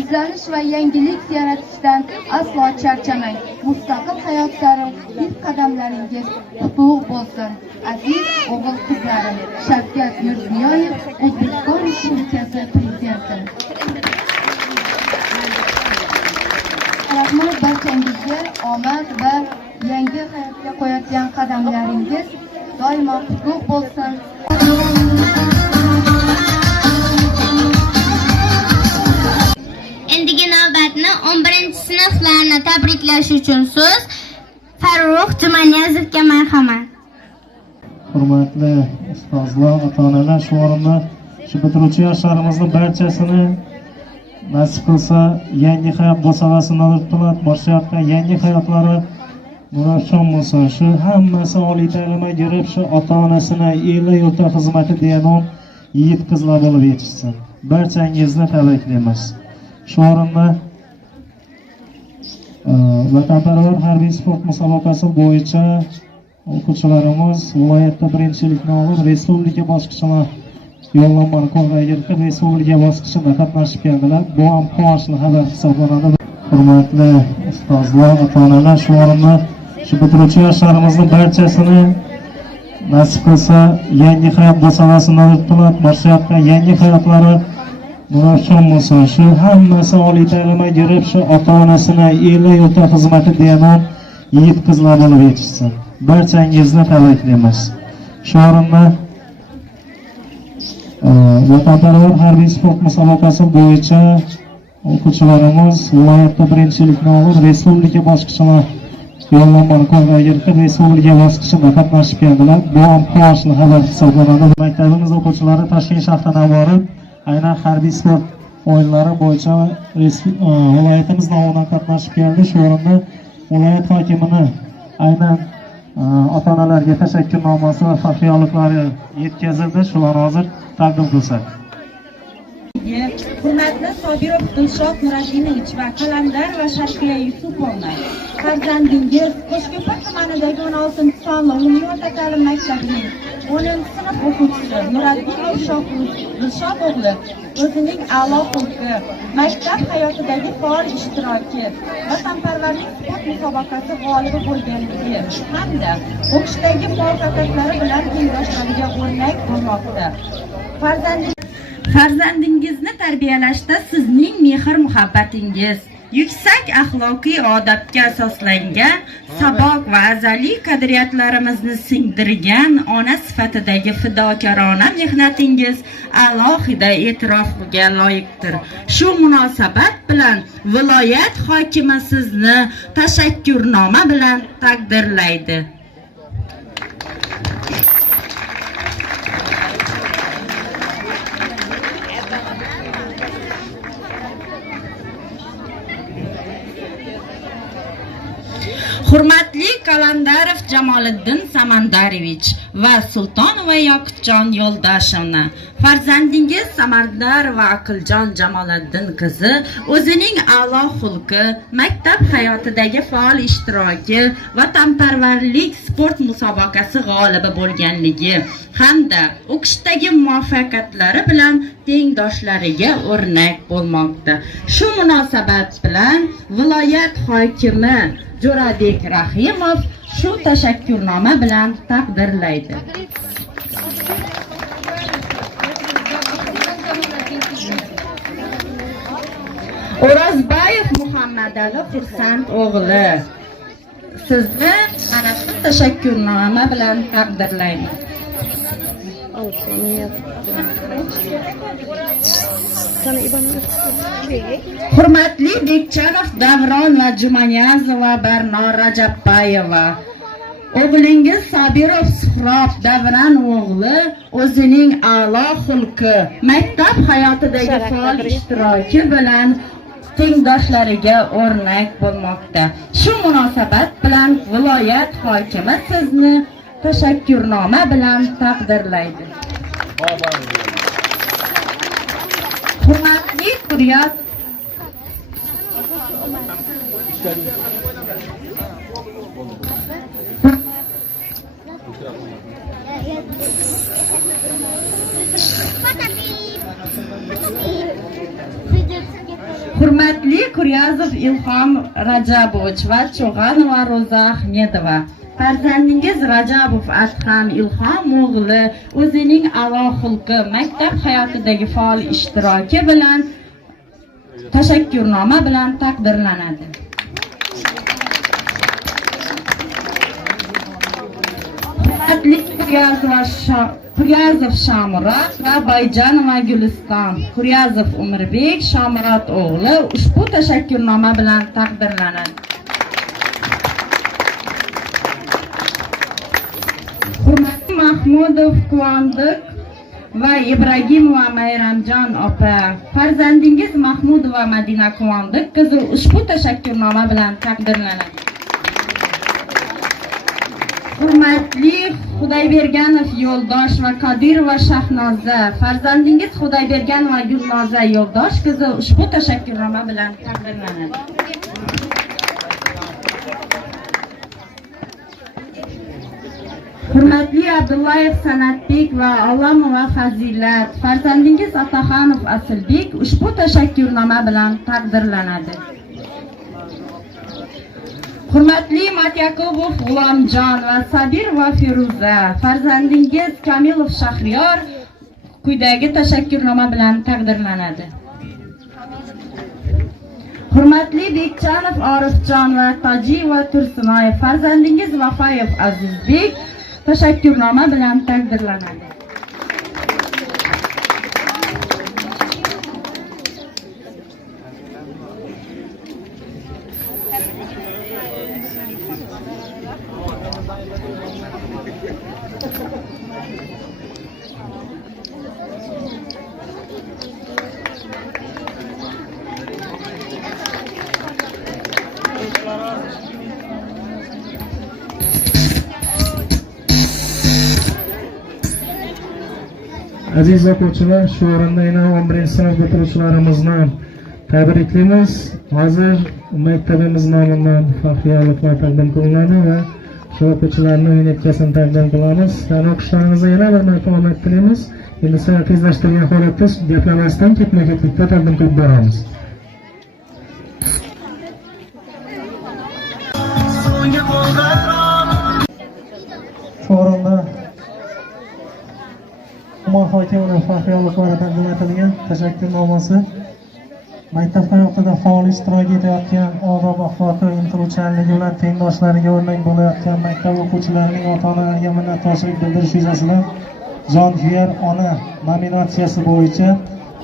izlanish va yangilik yaratishdan aslo charchamang. Mustaqil hayot sari ilk qadamlaringiz qutlug' bo'lsin. Aziz o'g'il qizlarim, Shavkat Mirziyoyev, O'zbekiston Respublikasi Prezidenti. Rahmat barchangizga, omad va yangi hayotga qo'yayotgan qadamlaringiz doimo qutlug' bo'lsin. Endigi navbatni 11-sinflarni tabriklash uchun so'z Farruh Jumaniyazovga marhamat. Hurmatli ustozlar, ota-onalar, shu o'rinda shu bitiruvchi yoshlarimizni barchasini nasib qilsa yangi hayot musobaqasini o'tkazib boshlayotgan yangi hayotlari muravshon bo'lsin. Shu hammasi oliy ta'limga kirib, shu ota-onasini eli yurti xizmati degan yigit qizlar bo'lib yetishsin. Barchangizni tabriklaymiz. Shu o'rinda vatanparvar harbiy sport musobaqasi bo'yicha o'quvchilarimiz viloyatda birinchilikni olib, respublika bosqichini yo'llanmani qo'lga kiritib, respublika bosqichida qatnashib keldilar. Bu ham quvonchli xabar hisoblanadi. Hurmatli ustozlar, ota-onalar, shu o'rinda shu bitiruvchi yoshlarimizni barchasini nasib qilsa yangi hayot musobaqasini o'tkazib boshlayotgan yangi hayotlari muravshon bo'lsin. Shu hammasi oliy ta'limga kirib, shu ota-onasini eli yurti xizmati degan yigit qizlar bo'lib yetishsin. Barchangizni tabriklaymiz. Shu o'rinda vatanparvar harbiy sport musobaqasi bo'yicha o'quvchilarimiz viloyatda birinchilikni olib, respublika bosqichini yo'llanmani qo'lga kiritib, respublika bosqichida qatnashib keldilar. Bu ham quvonchli xabar hisoblanadi. Maktabimiz o'quvchilari Toshkent shahridan borib, aynan harbiy sport o'yinlari bo'yicha viloyatimiz nomidan qatnashib keldi. Shu o'rinda viloyat hokimini aynan ota-onalarga tashakkurnomasi va faxriyoliklari yetkazildi. Shularni hozir taqdim qilsak. Hurmatli Sobirov Dilshod Nuraddinovich va Qalandar va Sharqiya Yusupovna, farzandingiz Qo'shko'par tumanidagi 16-sonli umumiy o'rta ta'lim maktabining 10-sinf o'quvchisi Nuraddinov Dilshod o'g'li o'zining a'lo xulqi, maktab hayotidagi faol ishtiroki, vatanparvarlik sport musobaqasi g'olibi bo'lganligi hamda o'qishdagi muvaffaqiyatlari bilan tengdoshlariga o'rnak bo'lmoqda. Farzandingizni tarbiyalashda sizning mehr-muhabbatingiz, yuksak axloqiy odobga asoslangan saboq va azaliy qadriyatlarimizni singdirgan ona sifatidagi fidokorona mehnatingiz alohida e'tirofga loyiqdir. Shu munosabat bilan viloyat hokimi sizni tashakkurnoma bilan taqdirlaydi. Hurmatli Qalandarov Jamoliddin Samandarovich va Sultonova Yoqutjon Yo'ldashevna, farzandingiz Samandar va Aqiljon Jamoliddin qizi o'zining a'lo xulqi, maktab hayotidagi faol ishtiroki, vatanparvarlik sport musobaqasi g'olibi bo'lganligi hamda o'qishdagi muvaffaqiyatlari bilan tengdoshlariga o'rnak bo'lmoqda. Shu munosabat bilan viloyat hokimi Jo'rabek Rahimov shu tashakkurnoma bilan taqdirlaydi. O'rozbayev Muhammadali Xursand o'g'li, sizni ana shu tashakkurnoma bilan taqdirlaymiz. Hurmatli Bekchanov Davron va Jumaniyazova Barnor Rajabbayeva, o'g'lingiz Sobirov Suhrob Davron o'g'li o'zining a'lo xulqi, maktab hayotidagi faol ishtiroki bilan tengdoshlariga o'rnak bo'lmoqda. Shu munosabat bilan viloyat hokimi sizni tashakkurnoma bilan taqdirlaydi. Hurmatli Quryat Hurmatli Kuryazov Ilhom Rajabovich va Cho'g'anova Ro'za Ahmedova. Farzandingiz Rajabov Adham Ilhom o'g'li o'zining a'lo xulqi, maktab hayotidagi faol ishtiroki bilan tashakkurnoma bilan taqdirlanadi. Hurmatli Kuryazov Shamurat va Bayjanova Guliston. Kuryazov Umrbek Shamurat o'g'li ushbu tashakkurnoma bilan taqdirlanadi. Hurmatli Mahmudov Quvondiq va Ibragimova Mayramjon opa. Farzandingiz Mahmudova Madina Quvondiq qizi ushbu tashakkurnoma bilan taqdirlanadi. Hurmatli Xudayberganov Yo'ldosh va Qodirova Shahnoza. Farzandingiz Xudayberganova Gulnoza Yo'ldosh qizi ushbu tashakkurnoma bilan taqdirlanadi. Hurmatli Abdullayev Sanatbek va Allamova Fazilat. Farzandingiz Ataxonov Asilbek ushbu tashakkurnoma bilan taqdirlanadi. Hurmatli Matyakubov G'ulomjon va Sabir va Feruza. Farzandingiz Kamilov Shahriyor quyidagi tashakkurnoma bilan taqdirlanadi. Hurmatli Bekchanov Orifjon va Tojiyeva Tursunoyev. Farzandingiz Vafayev Azizbek tashakkurnoma bilan taqdirlanadi. Aziz o'quvchilar, shu o'rinda yana 11-sinf bitiruvchilarimizni tabriklaymiz. Hozir maktabimiz nomidan faxriyliklar taqdim qilinadi va shu o'quvchilarning yo'nalkasini taqdim qilamiz. Yana o'qishlarimizga yana bir marta omad tilaymiz. Endi sizlar tezlashtirgan holatda gaplamasdan ketma-ketlikda taqdim qilib boramiz. Shu o'rinda tuman hokimining faxriyliklari taqdim etilgan tashakkurnnomasi maktab hayotida faol ishtirok etayotgan, odob axloqi, intiluvchanligi bilan tengdoshlariga o'rnak bo'layotgan maktab o'quvchilarining ota-onalariga minnatdorchilik bildirish yuzasidan Jonkuyar ona nominatsiyasi bo'yicha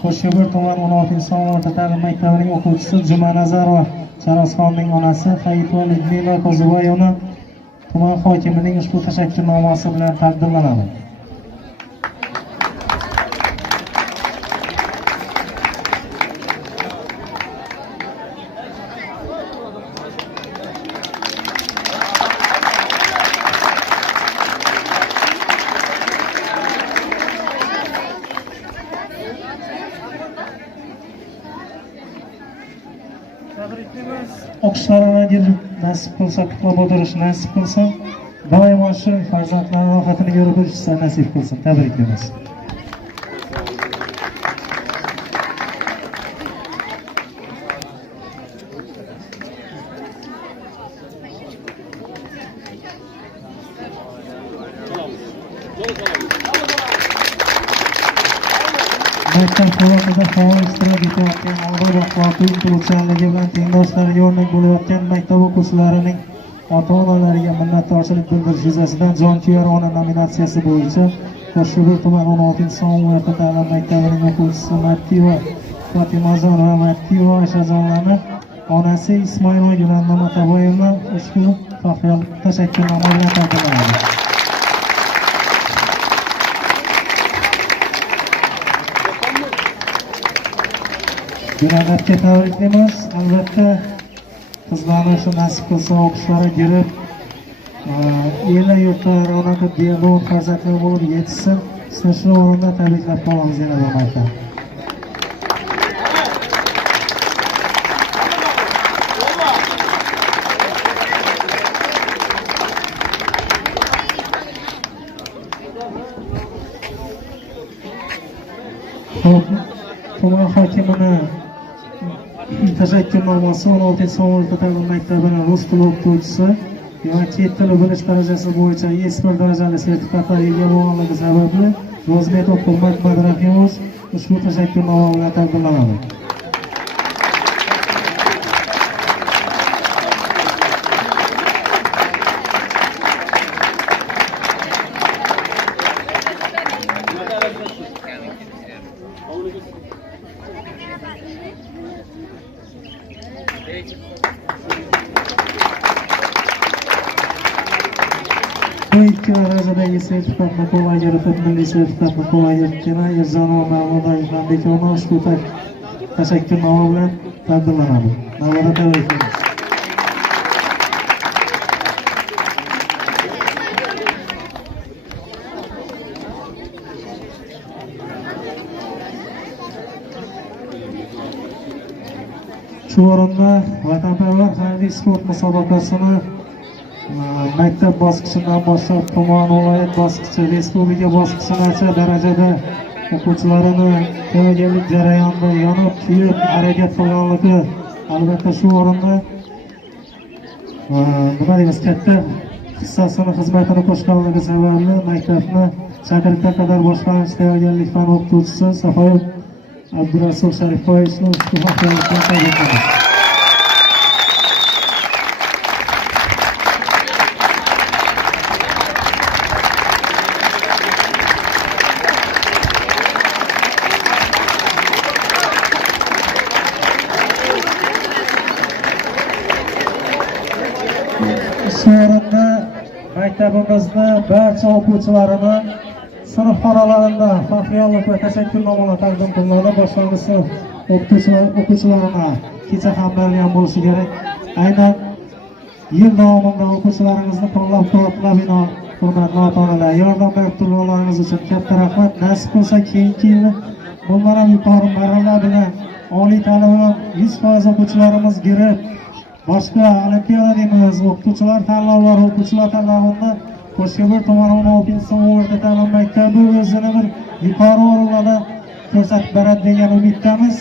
Qo'shko'pir tuman 16-sonli o'rta ta'lim maktabining o'quvchisi Jumanazarova Charosxonning onasi Hayitova Lyudmila Qo'ziboyevani tuman hokimining ushbu tashakkurnnomasi bilan taqdirlanadi. O'qishlarini nasib qilsa, qutlab o'tirish nasib qilsa, doimo shu farzandlar rohatini ko'rib o'tishsa nasib qilsin. Tabriklaymiz. Maktab hayotida faol ishtirok etayotgan, odob axloqi, intiluvchanligi bilan tengdoshlariga o'rnak bo'layotgan maktab o'quvchilarining ota-onalariga minnatdorchilik bildirish yuzasidan Jonkuyar ona nominatsiyasi bo'yicha Qo'shko'pir tuman 16-sonli o'rta ta'lim maktabining o'quvchisi Mattiva Fotimajon va Mattiva Oyshajonlarni onasi Ismoilova Gulanna Mataboyevni ushbu faxriylik tashakkurnoma bilan taqdirlanadi. Jo'natga tabriklaymiz. Albatta qizlarni shu nasib qilsa o'qishlari girib, el yurtlar onaqa dialog farzandlar bo'lib yetishsin. Sizni shu o'rinda tabriklab qolamiz yana bir marta. Tuman hokimini tashakkurnamasi 16-sinf ta'lim maktabining rus tili o'qituvchisi va chet tili bilish darajasi bo'yicha ekspert darajali sertifikatga ega bo'lganligi sababli Rozmetov Hurmat Madrahimov ushbu tashakkurnoma bilan taqdirlanadi. Bu ikki darajadagi sertifikatni qo'lga kiritib, milliy sertifikatni qo'lga kiritgan Erzanova Mahmuda Ifandekova ushbu tashakkurnoma bilan taqdirlanadi. Navoda tabriklaymiz. Shu o'rinda vatanparvar harbiy sport musobaqasini maktab bosqichidan boshlab tuman, viloyat bosqichi, respublika bosqichigacha darajada o'quvchilarini tayyorgarlik jarayonida yonib kuyib harakat qilganligi albatta shu o'rinda nima deymiz, katta hissasini xizmatini qo'shganligi sababli maktabni chaqiriqqa qadar boshlang'ich tayyorgarlik fan o'qituvchisi Safoyev Abdurasul Sharifoyevni ushbu haftalikdan tabriklaymiz. Shu o'rinda maktabimizni barcha o'quvchilarini sinf xonalarida faxriyonlik va tashakkurnoma taqdim qilinadi. Boshlang'ich sinf o'quvchilarini kecha ham bergan bo'lishi kerak. Aynan yil davomida o'quvchilaringizni qo'llab-quvvatlab hurmatli ota-onalar, yordam berib turganlaringiz uchun katta rahmat. Nasib bo'lsa keyingi yil bundan ham yuqori marralar bilan oliy ta'limga 100% o'quvchilarimiz kirib boshqa olimpiada deymiz, o'qituvchilar tanlovlari, o'quvchilar tanlovida Qo'shko'pir tumani 16-sinf o'rta ta'lim maktabi o'zini bir yuqori o'rinlarda ko'rsatib beradi degan umiddamiz.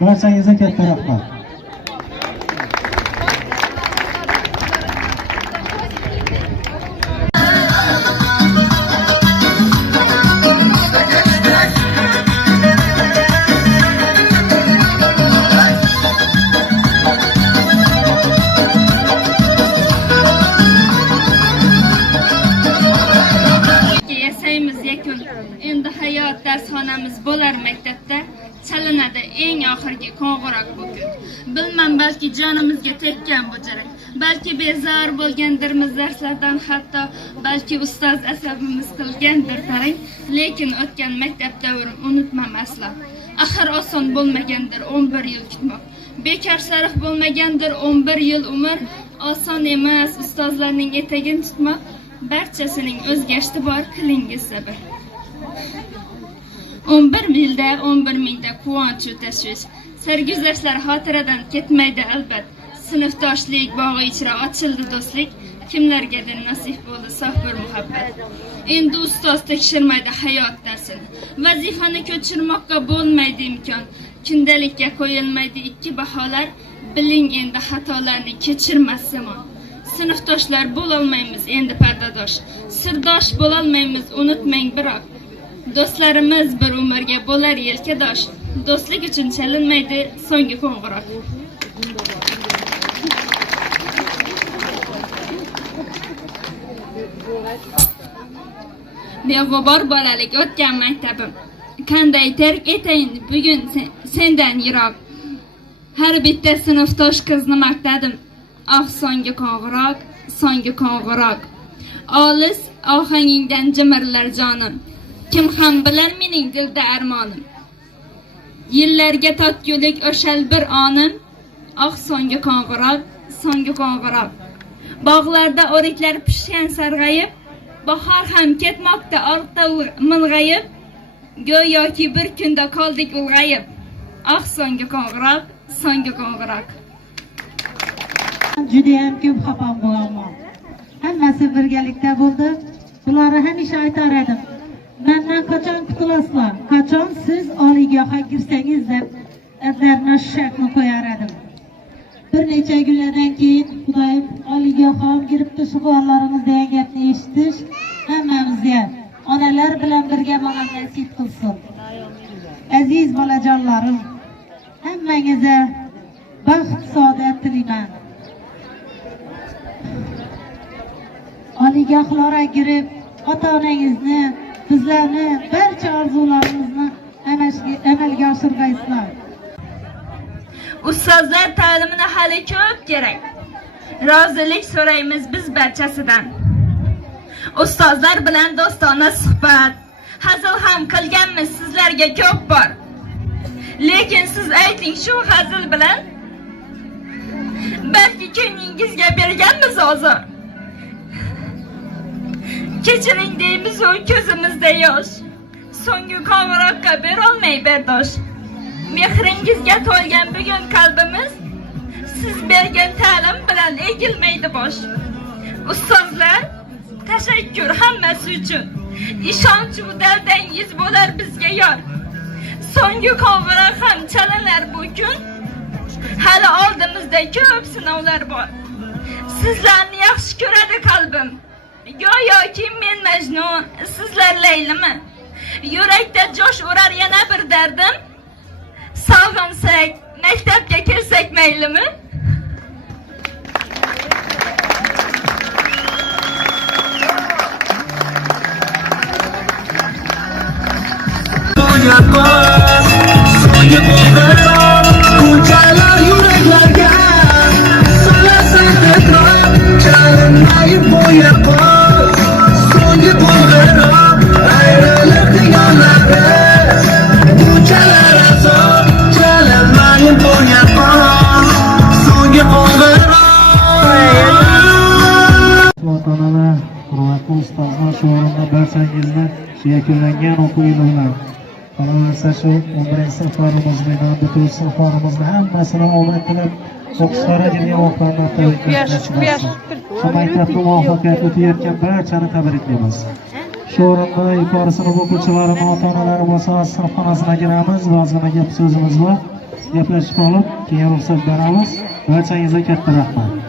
Barchangizga katta rahmat. Endi hayot darsxonamiz bo'lar maktabda chalinadi eng oxirgi qo'ng'iroq bu kun. Bilmam, balki jonimizga tekkan bu jarak, balki bezor bo'lgandirmiz darslardan, hatto balki ustoz asabimiz qilgandir tarang, lekin o'tgan maktab davrim unutmam aslo. Axir oson bo'lmagandir 11 yil kutmoq, bekor sarf bo'lmagandir 11 yil umr, oson emas ustozlarning etagini tutmoq, barchasining o'zgashti bor, qilingiz sabr. 11 yilda 11 mingda quvonch va tashvish, sarguzashtlar xotiradan ketmaydi albat. Sinfdoshlik bog'i ichra ochildi do'stlik, kimlargadir nasib bo'ldi sof bir muhabbat. Endi ustoz tekshirmaydi hayot darsini, vazifani ko'chirmoqqa bo'lmaydi imkon, kundalikka qo'yilmaydi ikki baholar, biling endi xatolarni kechirmas zamon. Sinfdoshlar bo'lolmaymiz endi pardadosh, sirdosh bo'lolmaymiz unutmang biroq. Do'stlarimiz bir umrga bo'lar yelkadosh, do'stlik uchun chalinmaydi so'nggi qo'ng'iroq. Beg'ubor bolalik o'tgan maktabim, qanday terk etayin bugun sendan yiroq. Har bitta sinfdosh qizni maqtadim, ah so'nggi qo'ng'iroq, so'nggi qo'ng'iroq. Olis ohangingdan jimirlar jonim, kim ham bilar mening dilda armonim. Yillarga totgulik o'shal bir onim, ah so'nggi qo'ng'iroq, so'nggi qo'ng'iroq. Bog'larda o'riklar pishgan sarg'ayib, bahor ham ketmoqda orqda ming'ayib, go'yoki bir kunda qoldik ulg'ayib. Ah so'nggi qo'ng'iroq, so'nggi qo'ng'iroq. Juda ham ko'p xafam bo'laman. Hammasi birgalikda bo'ldi. Bularni hamisha aytar edim. Mendan qachon qutulasizlar? Qachon siz oliygohga kirsangiz deb adlarni shakni qo'yar edim. necha kunlardan keyin Xudoyim oliygohga giribdi, shu bolalarimiz degan gapni eshitish hammamizga onalar bilan birga mana nasib qilsin. Aziz bolajonlarim, hammangizga baxt, saodat tilayman. Oliygohlarga girib, ota-onangizni, bizlarni, barcha orzularimizni amalga oshirgaysizlar. Ustozlar ta'limini hali ko'p kerak. Rozilik so'raymiz biz barchasidan. Ustozlar bilan do'stona suhbat, hazil ham qilganmiz sizlarga ko'p bor. Lekin siz ayting, shu hazil bilan balki ko'nglingizga berganmiz ozor. Kechiring deymiz u ko'zimizda yosh. So'nggi qo'ng'iroqqa berolmay bardosh. Mehringizga to'lgan bugun qalbimiz, siz bergan ta'lim bilan egilmaydi bosh. Ustozlar, tashakkur hammasi uchun. Ishonch u daldangiz bo'lar bizga yor. So'nggi qo'ng'iroq ham chalanar bu kun. Hali oldimizda ko'p sinovlar bor. Sizlarni yaxshi ko'radi qalbim. Go'yoki men Majnun, sizlar Laylimi? Yurakda josh urar yana bir dardim. Sog'insak, maktabga kelsak maylimi? Ota-onalar, hurmatli ustozlar, shu o'rinda barchangizni yakunlangan o'quv yili bilan qolaversa shu 11-sinflarimizni, bitiruvchi sinflarimizni hammasini omad tilab o'qishlari kelgan vaqtlarni tabriklaymiz. Shu maktabda muvaffaqiyat o'tayotgan barchani tabriklaymiz. Shu o'rinda yuqori sinf o'quvchilarini, ota-onalari bo'lsa sinfxonasiga kiramiz va ozgina gap so'zimiz bor. Gaplashib olib, keyin ruxsat beramiz. Barchangizga katta rahmat.